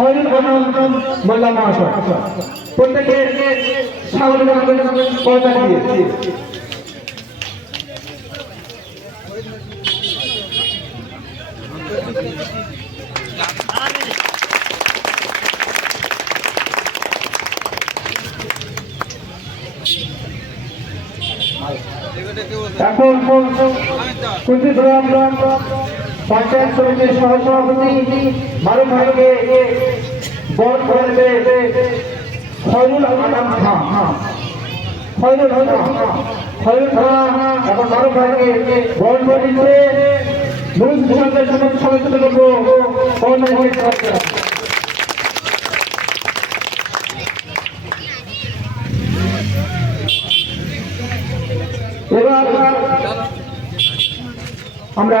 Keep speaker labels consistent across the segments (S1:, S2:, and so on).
S1: খয়রুল আলম মোল্লা মহাশয়। প্রত্যেকে স্বাগত জানাবেন কথা দিয়ে। এখন কুচিগ্রাম পঞ্চায়েত সমিতির সহসভাপতি মারুফ ভাইকে বরণ করে দেবে খয়রুল আলম খান খয়রুল আলম খয়রুল খান এখন মারুফ ভাইকে বরণ করে দিচ্ছে। নুরুল ইসলামের সমস্ত সদস্যদের করব। এবার আমরা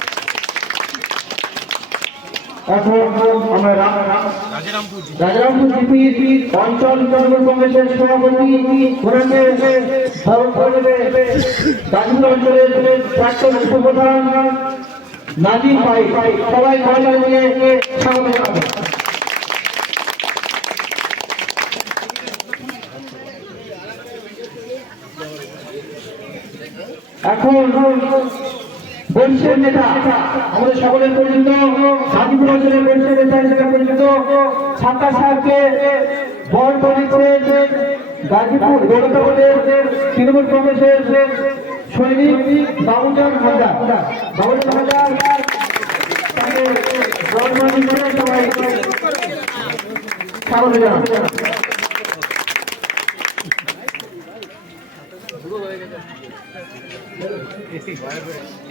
S1: এখন আমরা রাজারামপুর জিপি, অঞ্চল তৃণমূল কংগ্রেসের সভাপতি করে দেবে গাজীপুর অঞ্চলের প্রাক্তন উপপ্রধান সবাই মহিলা নিয়ে স্বাগত বংশের নেতা, আমাদের সকলের পরিচিত গাজীপুর অঞ্চলের বংশের নেতা হিসেবে পরিচিত ছাত্রা সাহেবকে বল করেছে গাজীপুর গৌরতপদের তৃণমূল কংগ্রেসের সৈনিক বাবুজান হাজার বাবুজান হাজার সবাই স্বাগত জানাই।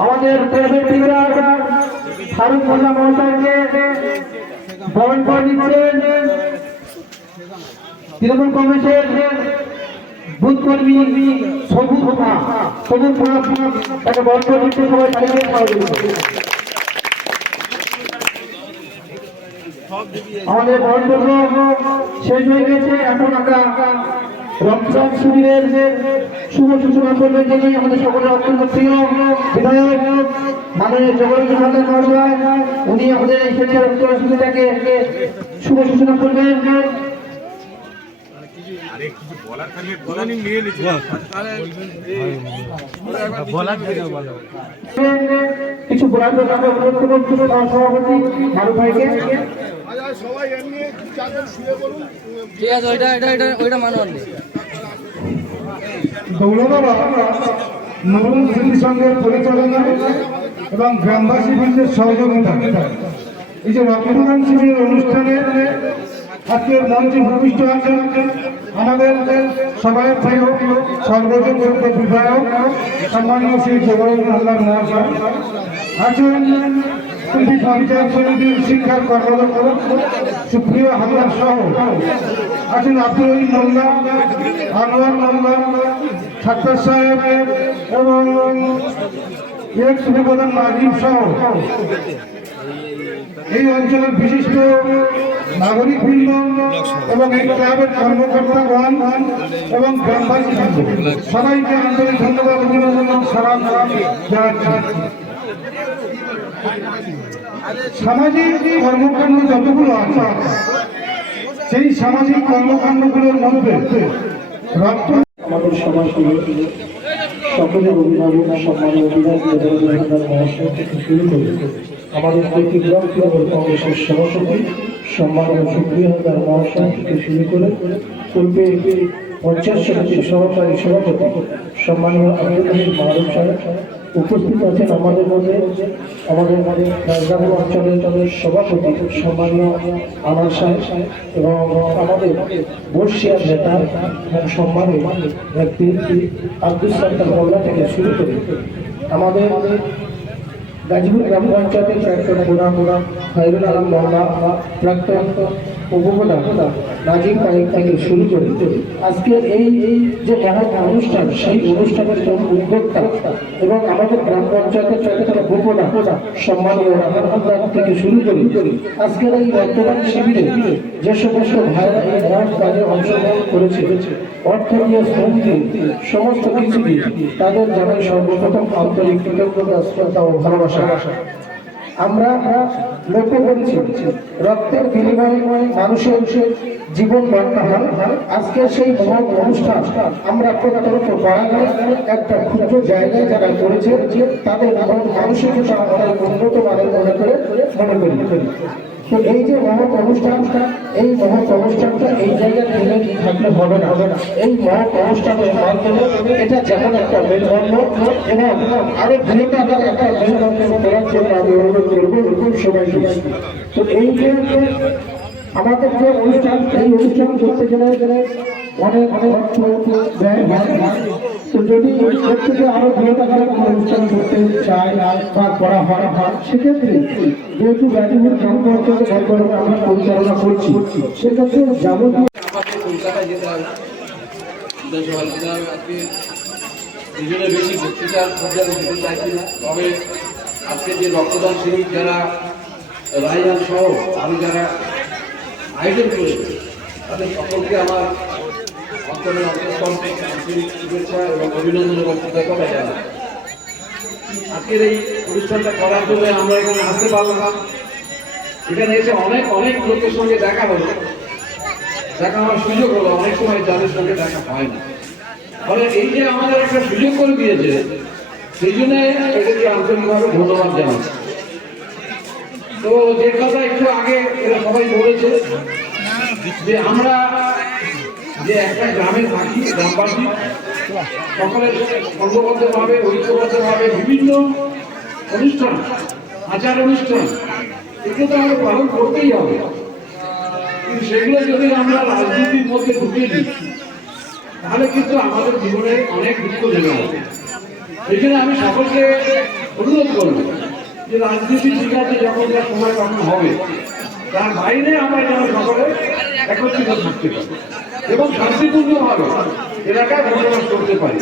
S1: আমাদের ফারুক মোল্লা মহাশয়কে বরণ করে দিচ্ছেন তৃণমূল কংগ্রেসের বুথ কর্মী সবুজ সবুজ তাকে বরণ করে দিচ্ছে সবাই তালিকায় সহযোগিতা আমাদের বক্তব্য শেষ হয়ে গেছে। এখন আমরা রমজান শিবিরের শুভ সূচনা করবেন যিনি আমাদের সকলের অত্যন্ত প্রিয় বিধায়ক, মাননীয় জগন্নাথ হাজার মহাশয়, উনি আমাদের এই উত্তর শিবিরটাকে শুভ সূচনা করবেন। কিছু বলার জন্য আমরা অনুরোধ করব সভাপতি মারুফ ভাইকে।
S2: ঠিক আছে ওইটা এটা এটা ওইটা মানুষ নেই
S3: নবম স্মৃতি সংঘের পরিচালনা এবং গ্রামবাসী বৃন্দের সহযোগিতা এই যে রক্তদান শিবিরের অনুষ্ঠানে আজকের মঞ্চে ভূমিষ্ঠ আছেন আমাদের সবাই প্রিয় বিধায়ক, সম্মানীয় শ্রী জগন্নাথ আল্লাহ মহাশয়। আছেন কুলপি পঞ্চায়েত সমিতির শিক্ষার কর্মরত সুপ্রিয় হামলার সহ। আছেন আব্দুল মোল্লা, আনোয়ার মোল্লা সাহেব এবং এক সুপ্রধান নাজিম সহ। এই অঞ্চলের বিশিষ্ট নাগরিক বৃন্দ এবং এই ক্লাবের কর্মকর্তাগণ এবং গ্রামবাসী সবাইকে আন্তরিক ধন্যবাদ অভিনন্দন জানাচ্ছি। সামাজিক কর্মকাণ্ড যতগুলো আছে, সেই সামাজিক কর্মকাণ্ডগুলোর মধ্যে রক্ত
S4: আমাদের সমাজকে সকলের অভিভাবক মহাশয় থেকে শুরু করে আমাদের প্রতিগ্রাম তৃণমূল কংগ্রেসের সভাপতি সম্মানীয় সুপ্রিয় হাজার মহাশয় থেকে শুরু করে পূর্বে পঞ্চায়েত সমিতির সহকারী সভাপতি, সম্মানীয় আব্দুল মাহরুম সাহেব উপস্থিত আছেন আমাদের মধ্যে। আমাদের রাজধানী অঞ্চলের সভাপতি, সম্মানীয় আনার সাহেব এবং আমাদের বর্ষিয়ার নেতা এবং সম্মানীয় ব্যক্তি আব্দুল মোল্লা থেকে শুরু করে আমাদের গাজীপুর গ্রাম পঞ্চায়েতের প্রাক্তন প্রধান প্রধান খাইরুল আলম মোল্লা প্রাক্তন থেকে শুরু করে আজকের এই যে অনুষ্ঠান, সেই অনুষ্ঠানের এবং আমাদের গ্রাম পঞ্চায়েতের থেকে শুরু করে আজকের এই রক্তদান শিবিরে যে সমস্ত ভাইরা কাজে অংশগ্রহণ সমস্ত কিছু তাদের জানাই সর্বপ্রথম আন্তরিক কৃতজ্ঞতা ভালোবাসা। আমরা লক্ষ্য করেছি রক্তের বিনিময়ে মানুষের জীবন রক্ষা হয়। আজকে সেই মহৎ অনুষ্ঠান আমরা প্রকাশ করার একটা ক্ষুদ্র জায়গায় যারা করেছে, তাদের মানুষের উন্নত মানের মনে করে মনে করি। তো এই যে মহৎ অনুষ্ঠানটা এই মহৎ অনুষ্ঠানটা এই জায়গায় থেকে থাকলে হবে না। এই মহৎ অনুষ্ঠানের মাধ্যমে এটা যেমন একটা মেলবন্ধ এবং আরও বৃহত্তর একটা মেলবন্ধ করার জন্য আমি অনুরোধ করব এরকম সবাইকে তো এই যে আমাদের যে অনুষ্ঠান, এই অনুষ্ঠান করতে গেলে অনেক অনেক ব্যয় হয়। যদি এর থেকে আরও বৃহত্তর কোনো অনুষ্ঠান করতে চায় বা করা হয় সেক্ষেত্রে যেহেতু গাজীপুর গ্রাম পঞ্চায়েত সরকার আমরা পরিচালনা করছি, সেক্ষেত্রে যাবতীয়
S2: আমাকে কলকাতায় যেতে হবে। আজকে দুজনে বেশি বক্তৃতার পর্যায়ে যেতে চাইছি না। তবে আজকে যে রক্তদান শিবির যারা রায়জান সহ আমি যারা আয়োজন করেছে, তাদের সকলকে আমার থেকে আন্তরিক শুভেচ্ছা এবং অভিনন্দন এবং কৃতজ্ঞতা জানাই আজকের এই অনুষ্ঠানটা করার জন্য আমরা এখানে আসতে পারলাম এখানে এসে অনেক অনেক লোকের সঙ্গে দেখা হলো। দেখা হওয়ার সুযোগ হলো, অনেক সময় যাদের সঙ্গে দেখা হয় না। ফলে এই যে আমাদের একটা সুযোগ করে দিয়েছে, সেই জন্য এদেরকে আন্তরিকভাবে ধন্যবাদ জানাচ্ছি। তো যে কথা একটু আগে এরা সবাই বলেছে যে আমরা যে একটা গ্রামে থাকি গ্রামবাসী সকলের সর্ববদ্ধভাবে ঐক্যবদ্ধভাবে বিভিন্ন অনুষ্ঠান, আচার অনুষ্ঠান এগুলো তো আমরা পালন করতেই হবে। কিন্তু সেগুলো যদি আমরা রাজনীতির মধ্যে ঢুকিয়ে দিই, তাহলে কিন্তু আমাদের জীবনে অনেক দুঃখ জমে হবে সেই জন্য আমি সকলকে অনুরোধ করব যে রাজনীতি ঠিক আছে যখন যা সময় তখন হবে। তার বাইরে আমরা যেন সকলে একত্রিত থাকতে পারি। এবং শান্তিপূর্ণভাবে এলাকায় বসবাস করতে পারি।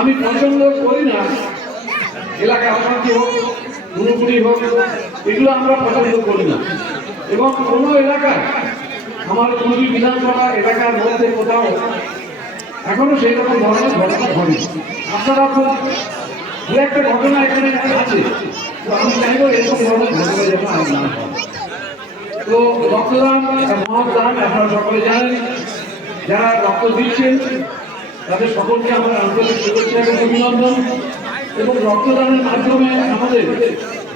S2: আমি পছন্দ করি না, এলাকায় অশান্তি হোক গুণগুলি হোক, এগুলো আমরা পছন্দ করি না। এবং কোনো এলাকায় আমার কুড়ি বিধানসভা এলাকার মধ্যে কোথাও, এখনও সেই রকম ধরনের ঘটনা ঘটে আপনারা তো দু একটা ঘটনা এখানে আছে, তো আমি চাইব এরকম ধরনের ঘটনা যেন আর তো রক্তদান একটা মহৎ দান আপনারা সকলে জানেন যারা রক্ত দিচ্ছেন, তাদের সকলকে আমার আন্তরিক শুভেচ্ছা এবং অভিনন্দন। এবং রক্তদানের মাধ্যমে আমাদের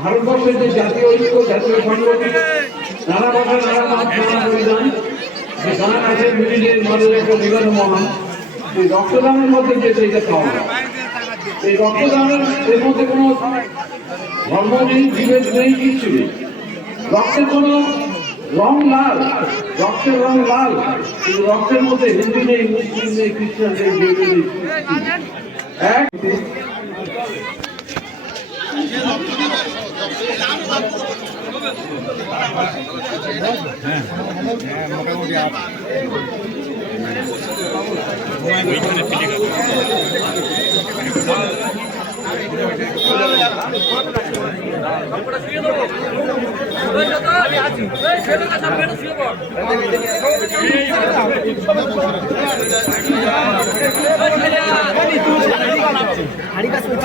S2: ভারতবর্ষের যে জাতীয় ঐক্য, জাতীয় সংগঠন নানা কথা নানা মত নানা পরিধান যে গান আছে মিডিলের মধ্যে একটা বিগত মহান। এই রক্তদানের মধ্যে যে সেইটা পাওয়া। এই রক্তদানের এর মধ্যে কোনো ধর্ম নেই, বিভেদ নেই, কিচ্ছু নেই। রক্তের কোনো রং লাল রক্তের রং লাল। রক্তের মধ্যে হিন্দু নেই মুসলিম নেই খ্রিস্টান নেই এক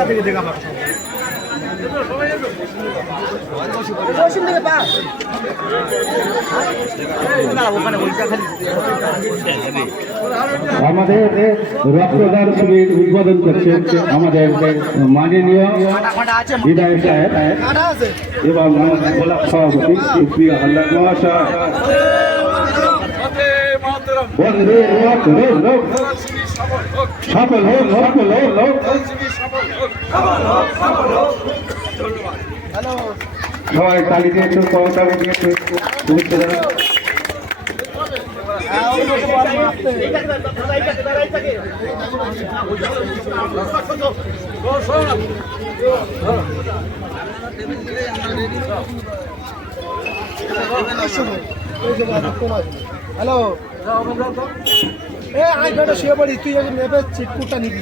S2: থেকে দেখা পাচ্ছি পশ্চিম থেকে পাস
S5: আমাদের রক্তদান শিবির উদ্বোধন করছেন আমাদের মাননীয় বিধায়ক সাহেব এবং ব্লক সভাপতি প্রিয় হাল্লার মহাশয়। লোক সবাই তালি দিয়ে একটু ক্ষমতা দিয়ে একটু।
S6: হ্যালো এ আই বেটা, শুয়ে পড়ি, তুই মেপে চিটকুটটা নিবি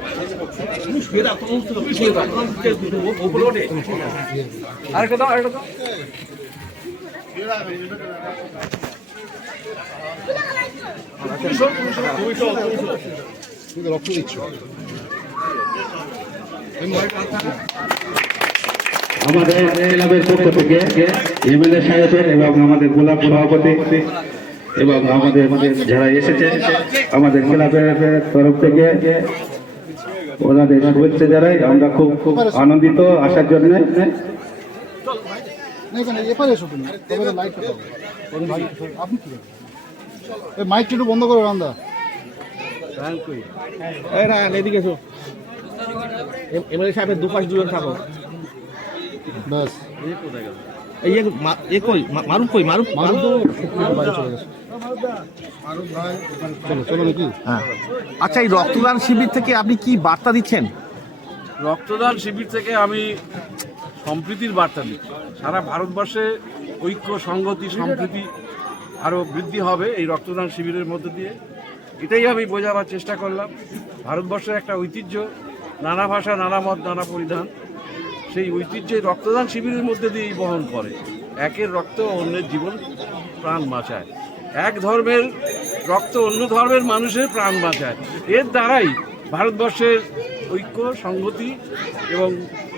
S5: আমাদের পক্ষ থেকে সাহেবের এবং আমাদের গোলাপ সভাপতি এবং আমাদের আমাদের যারা এসেছে আমাদের ক্লাবের তরফ থেকে ওনাদের শুভেচ্ছা জানাই। আমরা খুব খুব আনন্দিত আসার জন্য।
S6: মাইক মাইকটা একটু বন্ধ করো রান্দা
S7: এদিকে এসো। এমএলএ সাহেবের দুপাশ দুজন থাকো।
S6: ব্যাস।
S7: এই কই? মা- মারুফ কই? মারুফ
S6: মারুফ তো চলে গেছে
S7: হ্যাঁ। আচ্ছা এই রক্তদান শিবির থেকে আপনি কি বার্তা দিচ্ছেন?
S2: রক্তদান শিবির থেকে আমি সম্প্রীতির বার্তা দিচ্ছি সারা ভারতবর্ষে ঐক্য সংগতি সম্প্রীতি আরও বৃদ্ধি হবে এই রক্তদান শিবিরের মধ্য দিয়ে। এটাই আমি বোঝাবার চেষ্টা করলাম। ভারতবর্ষের একটা ঐতিহ্য, নানা ভাষা, নানা মত, নানা পরিধান। সেই ঐতিহ্য রক্তদান শিবিরের মধ্যে দিয়েই বহন করে। একের রক্ত অন্যের জীবন প্রাণ বাঁচায়। এক ধর্মের রক্ত অন্য ধর্মের মানুষের প্রাণ বাঁচায়। এর দ্বারাই ভারতবর্ষের ঐক্য, সংহতি এবং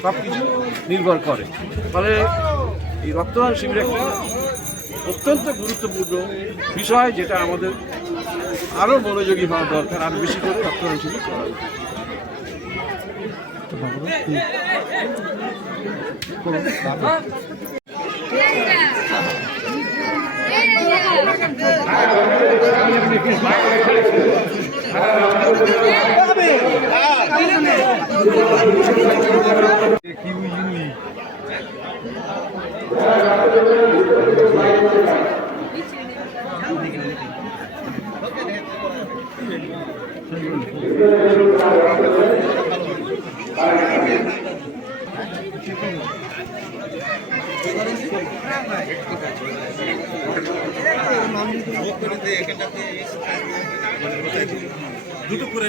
S2: সব কিছু নির্ভর করে। ফলে এই রক্তদান শিবির একটা অত্যন্ত গুরুত্বপূর্ণ বিষয় যেটা আমাদের আরও মনোযোগী হওয়া দরকার, আরও বেশি করে রক্তদান শিবির করা উচিত। Thank you.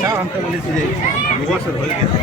S5: চা আনতে বলেছি যে দু বছর হয়ে গেছে